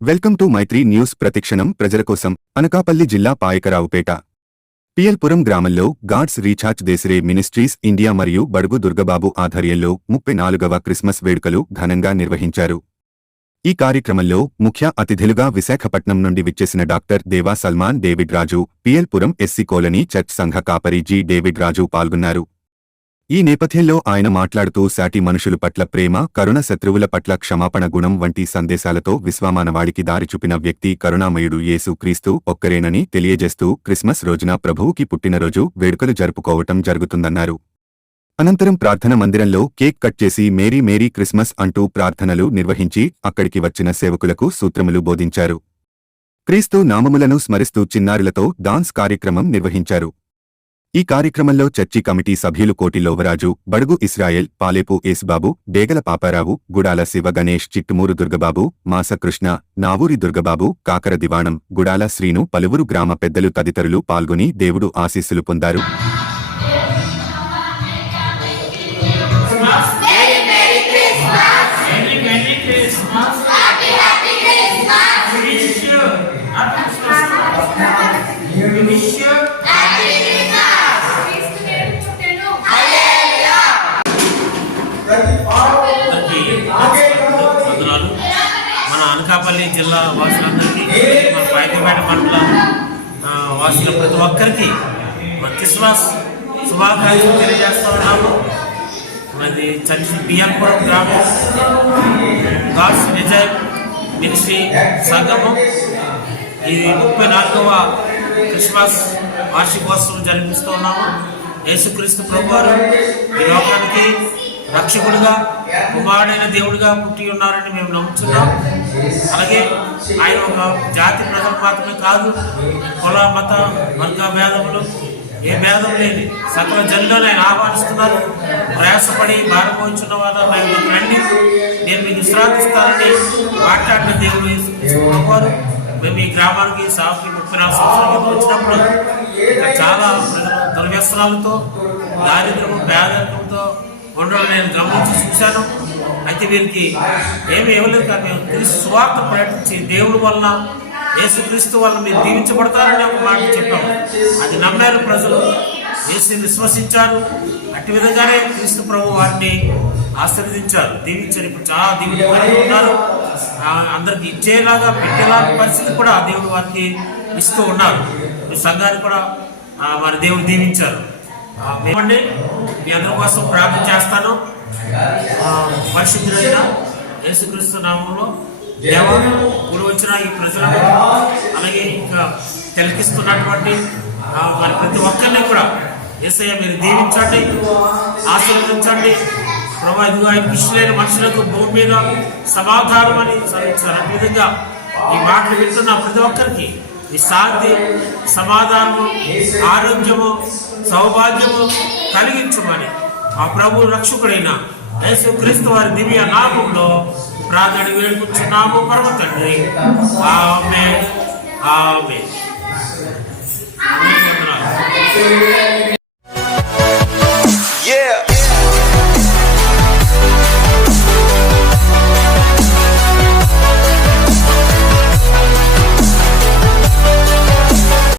Welcome to Mythri news. ప్రతిక్షణం ప్రజల కోసం. అనకాపల్లి జిల్లా పాయకరావుపేట పిఎల్పురం గ్రామంలో గాడ్స్ రీఛార్జ్ దేశరే మినిస్ట్రీస్ ఇండియా మరియు బడుగు దుర్గబాబు ఆధ్వర్యంలో 34వ క్రిస్మస్ వేడుకలు ఘనంగా నిర్వహించారు. ఈ కార్యక్రమంలో ముఖ్య అతిథులుగా విశాఖపట్నం నుండి విచ్చేసిన డాక్టర్ దేవా సల్మాన్ డేవిడ్ రాజు, పిఎల్పురం ఎస్సీ కాలనీ చర్చ్ సంఘ కాపరి జి డేవిడ్ రాజు పాల్గొన్నారు. ఈ నేపథ్యంలో ఆయన మాట్లాడుతూ సాటి మనుషుల పట్ల ప్రేమ, కరుణ, శత్రువుల పట్ల క్షమాపణ గుణం వంటి సందేశాలతో విశ్వమానవాళికి దారి చూపిన వ్యక్తి కరుణామయుడు యేసు క్రీస్తు ఒక్కరేనని తెలియజేస్తూ క్రిస్మస్ రోజున ప్రభువుకి పుట్టినరోజు వేడుకలు జరుపుకోవటం జరుగుతుందన్నారు. అనంతరం ప్రార్థన మందిరంలో కేక్ కట్ చేసి మేరీ మేరీ క్రిస్మస్ అంటూ ప్రార్థనలు నిర్వహించి అక్కడికి వచ్చిన సేవకులకు సూత్రములు బోధించారు. క్రీస్తు నామములను స్మరిస్తూ చిన్నారులతో డాన్స్ కార్యక్రమం నిర్వహించారు. ఈ కార్యక్రమంలో చర్చి కమిటీ సభ్యులు కోటి లోవరాజు, బడుగు ఇస్రాయెల్, పాలేపు యేసుబాబు, డేగల పాపారావు, గుడాల శివ గణేష్, చిట్టుమూరు దుర్గబాబు, మాసకృష్ణ, నావూరి దుర్గబాబు, కాకర దివాణం, గుడాల శ్రీను, పలువురు గ్రామ పెద్దలు తదితరులు పాల్గొని దేవుడు ఆశీస్సులు పొందారు. మన అనకాపల్లి జిల్లా వాసులందరికీ, మన పాయకరావుపేట మండల వాసుల ప్రతి ఒక్కరికి క్రిస్మస్ శుభాకాంక్షలు తెలియజేస్తూ ఉన్నాము. మరి చర్చి పిఎల్పురం గ్రామం గాడ్స్ రీఛార్జ్ మినిస్ట్రీ సంఘము ఇది 34వ క్రిస్మస్ వార్షికోత్సవం జరిపిస్తూ ఉన్నాము. యేసుక్రీస్తు ప్రభువారు ఈ లోకానికి రక్షకుడుగా, కుమారుడైన దేవుడిగా పుట్టి ఉన్నారని మేము నమ్ముతున్నాం. అలాగే ఆయన ఒక జాతి ప్రజలు మాత్రమే కాదు, కుల, మత, వర్గ భేదములు ఏ భేదం లేని సకల జనులను ఆయన ఆహ్వానిస్తున్నారు. ప్రయాసపడి భారం వహించిన వారు రండి, నేను మీకు విశ్రాంతిస్తానని మాట్లాడిన దేవుడు యేసుక్రీస్తు ప్రభువారు మేము ఈ గ్రామానికి సాగుకి 34 సంవత్సరాలు వచ్చినప్పుడు ఇక్కడ చాలా ప్రజలు దుర్వ్యసనాలతో, దారిద్ర్యము, పేదరికంతో ఉండడం నేను గమనించి చూశాను. అయితే వీరికి ఏమి ఇవ్వలేదు, కానీ మేము క్రీస్తు సువార్త ప్రకటించి దేవుడి వలన, యేసుక్రీస్తు వలన మీరు దీవించబడతారని ఒక మాట చెప్పాము. అది నమ్మారు ప్రజలు, యేసుని విశ్వసించారు. అట్టి విధంగానే క్రీస్తు ప్రభు వారిని ఆశీర్వదించారు, దీవించారు. ఇప్పుడు చాలా దీవెనకరంగా ఉన్నారు. అందరికి ఇచ్చేలాగా, పెట్టేలాగా పరిస్థితి కూడా దేవుడు వారికి ఇస్తూ ఉన్నారు. ఈ సంఘాన్ని కూడా వారి దేవుడు దీవించారు. మేమండి మీ అందరి కోసం ప్రార్థన చేస్తాను. పరిశుద్ధుడైన యేసుక్రీస్తు నామంలో దేవ కూడి వచ్చిన ఈ ప్రజలను, అలాగే ఇంకా తిలకిస్తున్నటువంటి మరి ప్రతి ఒక్కరిని కూడా యేసయ్య మీరు దీవించండి, ఆశీర్వదించండి. ప్రభు ఇదిగో ఆయన కృష్ణులైన మనుషులకు భూమి మీద సమాధానం అని చదివించారు. ఆ విధంగా ఈ మాటలు వింటున్న ప్రతి ఒక్కరికి ఈ శాంతి, సమాధానము, ఆరోగ్యము, సౌభాగ్యము కలిగించమని ఆ ప్రభు రక్షకుడైన యేసుక్రీస్తు వారి దివ్య నామంలో ప్రార్థన వేడుకుంటున్నాము పరమ తండ్రి. ఆమేన్, ఆమేన్.